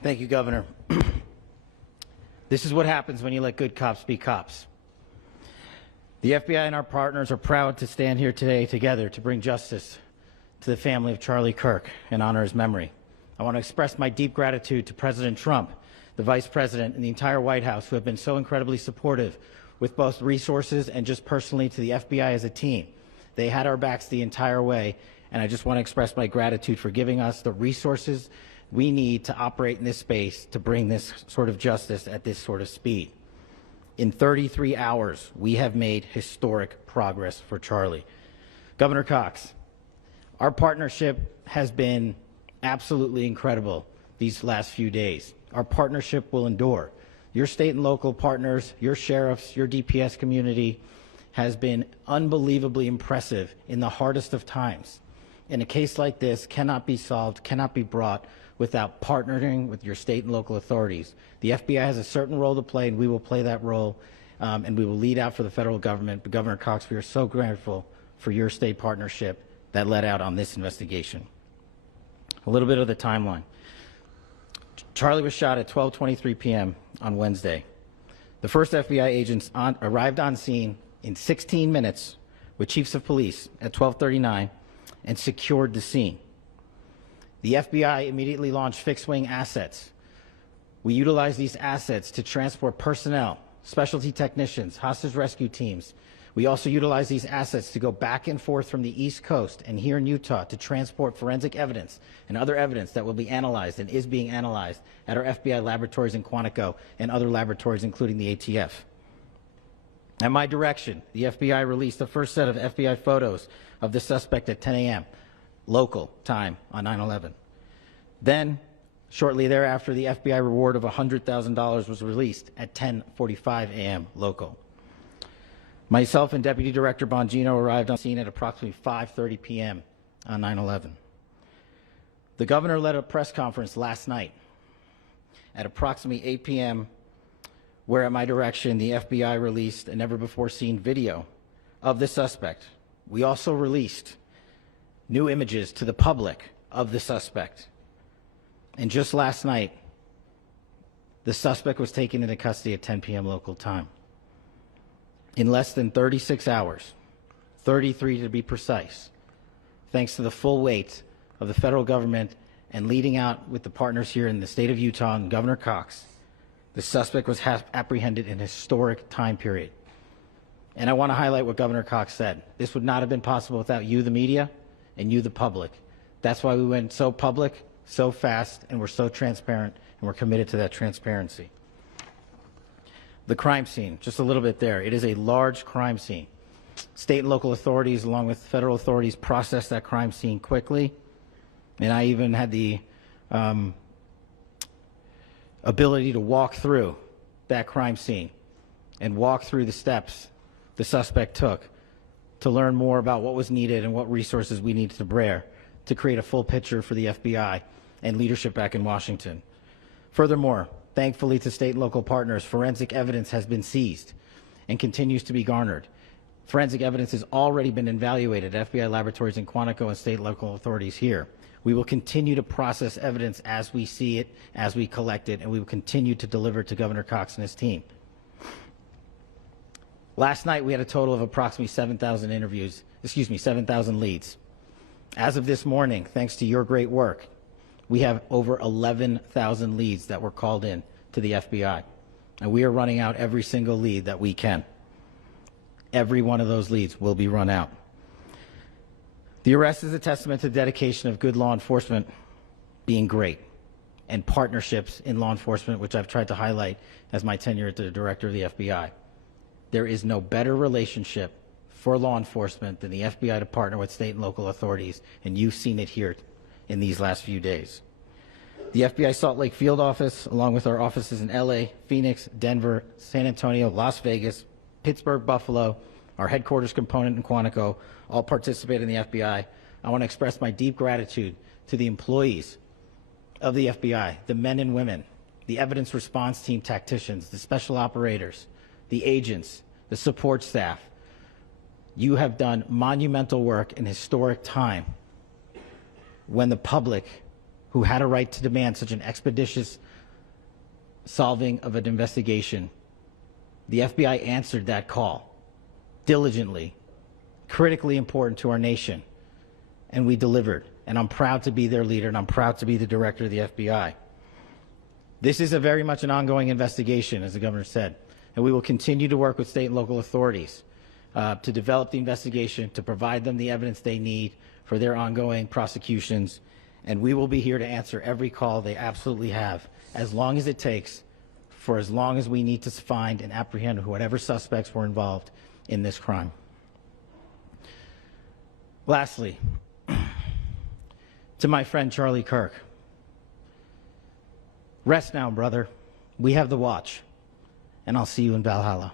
Thank you, Governor. This is what happens when you let good cops be cops. The FBI and our partners are proud to stand here today together to bring justice to the family of Charlie Kirk and honor his memory. I want to express my deep gratitude to President Trump, the Vice President, and the entire White House who have been so incredibly supportive with both resources and just personally to the FBI as a team. They had our backs the entire way, and I just want to express my gratitude for giving us the resources we need to operate in this space to bring this sort of justice at this sort of speed. In 33 hours, we have made historic progress for Charlie. Governor Cox, our partnership has been absolutely incredible these last few days. Our partnership will endure. Your state and local partners, your sheriffs, your DPS community has been unbelievably impressive in the hardest of times. And a case like this cannot be solved, cannot be brought without partnering with your state and local authorities. The FBI has a certain role to play, and we will play that role, and we will lead out for the federal government. But Governor Cox, we are so grateful for your state partnership that led out on this investigation. A little bit of the timeline. Charlie was shot at 12:23 p.m. on Wednesday. The first FBI agents arrived on scene in 16 minutes with chiefs of police at 12:39 and secured the scene. The FBI immediately launched fixed-wing assets. We utilized these assets to transport personnel, specialty technicians, hostage rescue teams. We also utilized these assets to go back and forth from the East Coast and here in Utah to transport forensic evidence and other evidence that will be analyzed and is being analyzed at our FBI laboratories in Quantico and other laboratories, including the ATF. At my direction, the FBI released the first set of FBI photos of the suspect at 10 a.m. local time on 9/11. Then, shortly thereafter, the FBI reward of $100,000 was released at 10:45 a.m. local. Myself and Deputy Director Bongino arrived on scene at approximately 5:30 p.m. on 9/11. The governor led a press conference last night at approximately 8 p.m. where, at my direction, the FBI released a never-before-seen video of the suspect. We also released new images to the public of the suspect. And just last night, the suspect was taken into custody at 10 p.m. local time. In less than 36 hours, 33 to be precise, thanks to the full weight of the federal government and leading out with the partners here in the state of Utah and Governor Cox, the suspect was apprehended in a historic time period. And I want to highlight what Governor Cox said. This would not have been possible without you, the media, and you, the public. That's why we went so public, so fast, and we're so transparent, and we're committed to that transparency. The crime scene, just a little bit there. It is a large crime scene. State and local authorities, along with federal authorities, processed that crime scene quickly, and I even had the ability to walk through that crime scene and walk through the steps the suspect took to learn more about what was needed and what resources we needed to bear to create a full picture for the FBI and leadership back in Washington. Furthermore, thankfully to state and local partners, forensic evidence has been seized and continues to be garnered. Forensic evidence has already been evaluated at FBI laboratories in Quantico and state and local authorities here. We will continue to process evidence as we see it, as we collect it, and we will continue to deliver to Governor Cox and his team. Last night, we had a total of approximately 7,000 leads. As of this morning, thanks to your great work, we have over 11,000 leads that were called in to the FBI. And we are running out every single lead that we can. Every one of those leads will be run out. The arrest is a testament to the dedication of good law enforcement being great and partnerships in law enforcement, which I've tried to highlight as my tenure as the director of the FBI. There is no better relationship for law enforcement than the FBI to partner with state and local authorities, and you've seen it here in these last few days. The FBI Salt Lake Field Office, along with our offices in LA, Phoenix, Denver, San Antonio, Las Vegas, Pittsburgh, Buffalo, our headquarters component in Quantico, all participate in the FBI. I want to express my deep gratitude to the employees of the FBI, the men and women, the evidence response team tacticians, the special operators, the agents, the support staff. You have done monumental work in historic time when the public who had a right to demand such an expeditious solving of an investigation. The FBI answered that call diligently, critically important to our nation, and we delivered. And I'm proud to be their leader, and I'm proud to be the director of the FBI. This is very much an ongoing investigation, as the governor said, and we will continue to work with state and local authorities to develop the investigation, to provide them the evidence they need for their ongoing prosecutions, and we will be here to answer every call they absolutely have, as long as it takes, for as long as we need to find and apprehend whatever suspects were involved in this crime. Lastly, to my friend Charlie Kirk, rest now, brother. We have the watch, and I'll see you in Valhalla.